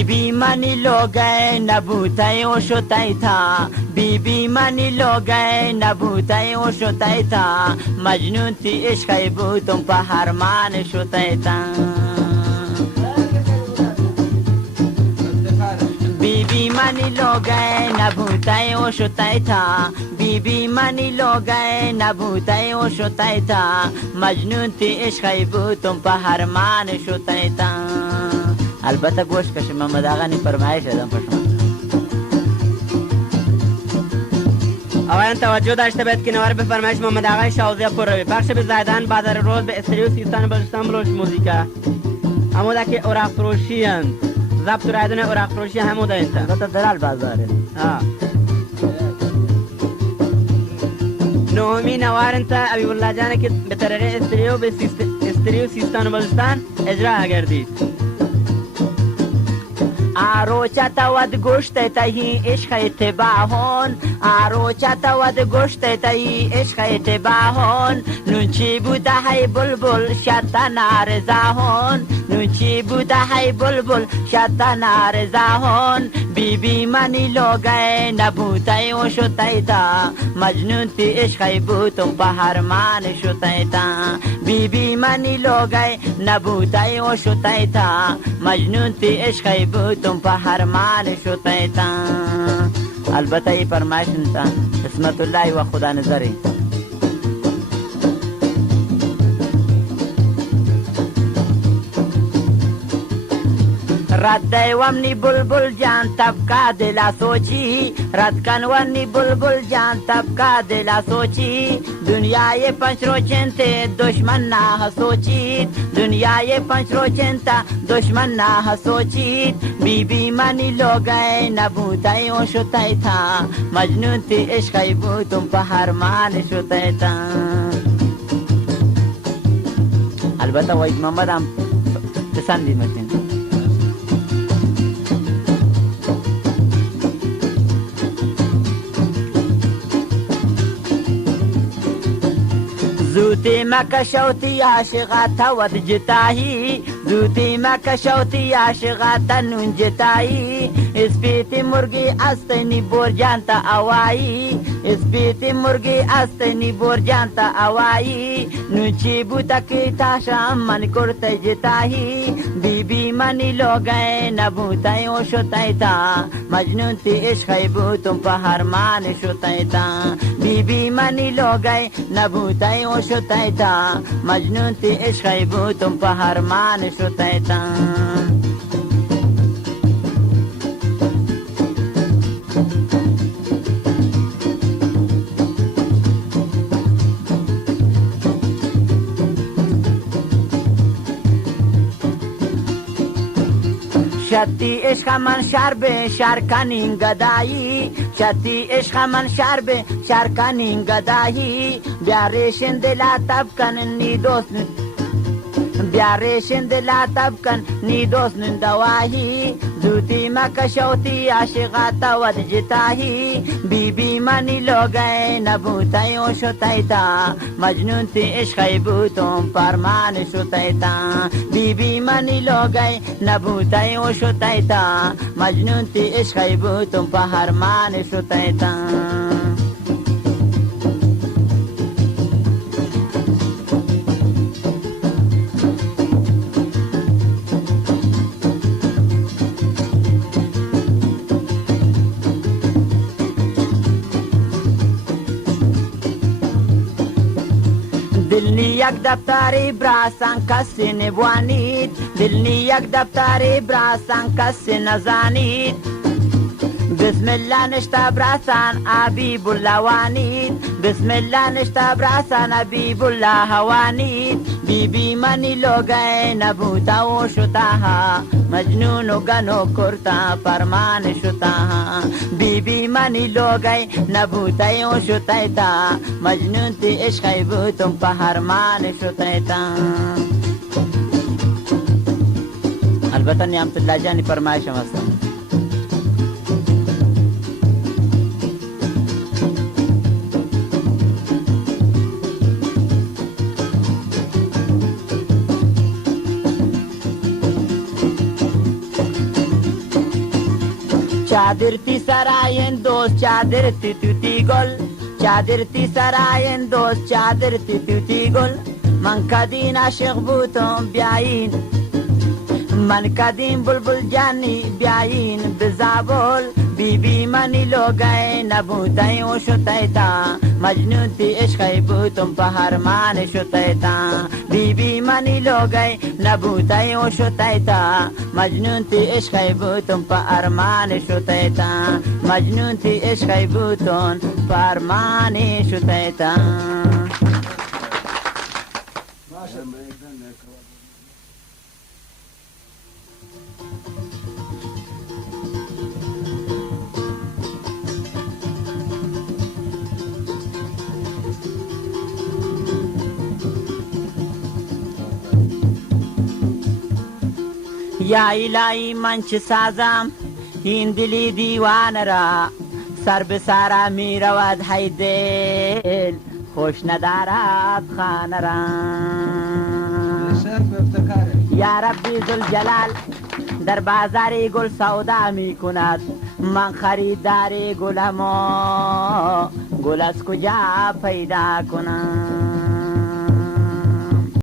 बीबी मनी लो गए न भूताई ओ शोताई था बीबी मनी लो गए न भूताई ओ शोताई था मजनून थी इश्क बू तुम पहाड़ मान शोताई था बीबी मनी लो गए न भूताई ओ शोताई था बीबी मनी लो गए न भूताई ओ शोताई था मजनून थी इश्क बू तुम पहाड़ मान शोताई था البته گوش کشم محمد آقا نی فرمایش دادم پشما آقایان توجه داشته باید که نوار به فرمایش محمد آقای شاوزی پر روی بخش به زایدان بعد روز به استریو سیستان بلوچستان بلوچ موزیکا همودا که اوراق فروشی اند ضبط و رایدون اوراق فروشی همودا انتا البته درال بازاره نومی نوار انتا ابی والله جانه که به طریق استریو سیستان بلوچستان اجرا گردید آروچتا ود گوشت تهی عشق اتباهون آروچتا ود گوشت تهی عشق اتباهون نونچی بوده های بلبل شتا نارزاهون نونچی بوده های بلبل شتا نارزاهون بیبی منی لو گئے نبوتای و شتای تا مجنون تی عشق بوتم پهرمان شتای تا بیبی منی لو گئے نبوتای و شتای تا مجنون تی عشق بوتم پهرمان شتای تا البته ای فرمایش تا اسمت الله و خدا نظری رد ومنی بلبل جان تب کا دلا سوچی رد کن ونی بلبل جان تب کا دلا سوچی دنیای پنچ رو چنتے دشمن نہ سوچی دنیای پنچ رو چنتا دشمن نہ سوچی بی بی منی لو گئے نبوتای و شتای تھا مجنون تی عشقی بو تم پہرمان شتای تھا البته وید محمد هم پسندید متین زوتی مکشوتی عاشقاتا ود جتاهی زوتی مکشوتی عاشقاتا نون جتاهی اسپیتی مرگی استنی برجانتا اوایی اسپیتی مرگی استنی برجانتا اوایی نوچی بوتا کی تاشا من کرتا جتاهی بی بی منی لو گئے نبوتای و شتای تا مجنون تی عشقی بوتم پہرمان شتای تا بی بی منی لو گئے نبوتای و شتای تا مجنون تی عشقی بوتم پہرمان شتای تا شتی عشق من شرب شرکنین گدایی شتی عشق من شرب شرکنین گدایی بیاریشن دلا تب کن نی دوست بیاریشن دلا تب کن نی دوست دواهی زوتی مکشوتی عاشقاتا ود جتاهی بی بی منی لو گئے نبوتای و شتای تا مجنون تی عشقی بوتم پرمان شتای تا بی بی منی لو گئے نبوتای و شتای تا مجنون تی عشقی بوتم پهرمان شتای تا دلنی یک دفتری براسان کسی نبوانید دلنی یک دفتری براسان کسی نزانید بسم الله نشتا براسان عبیب الله وانید بسم الله نشتا براسان عبیب الله هوانید بی بی منی لو گئے نبوتا و شتاها مجنون و گنو کرتا فرمان شتاها بی بی منی لو گئے نبوتا و شتایتا مجنون تی عشقی بوتم پهرمان شتایتا البته نعمت الله جانی فرمایش هم هستم چادرتی سراین دوست چادرتی توتی گل چادرتی سراین دوست چادرتی توتی گل من کدین عاشق بودم بیاین من کدیم بلبل جانی بیاین بزابل بی بی منی لوگای نبودای و شتایتا مجنون تی عشقی بودم په هرمان شتایتا بی بی منی لوگای نبودای و شتایتا مجنون تی عشقی بودم په ارمان شتایتا مجنون تی عشقی بودم په ارمان شتایتا یا الهی من چه سازم این دلی دیوانه را سر به سر می رود های دل خوش ندارد خانه را یا ربی ذوالجلال در بازار گل سودا می کند من خریدار گلم گل از کجا پیدا کنم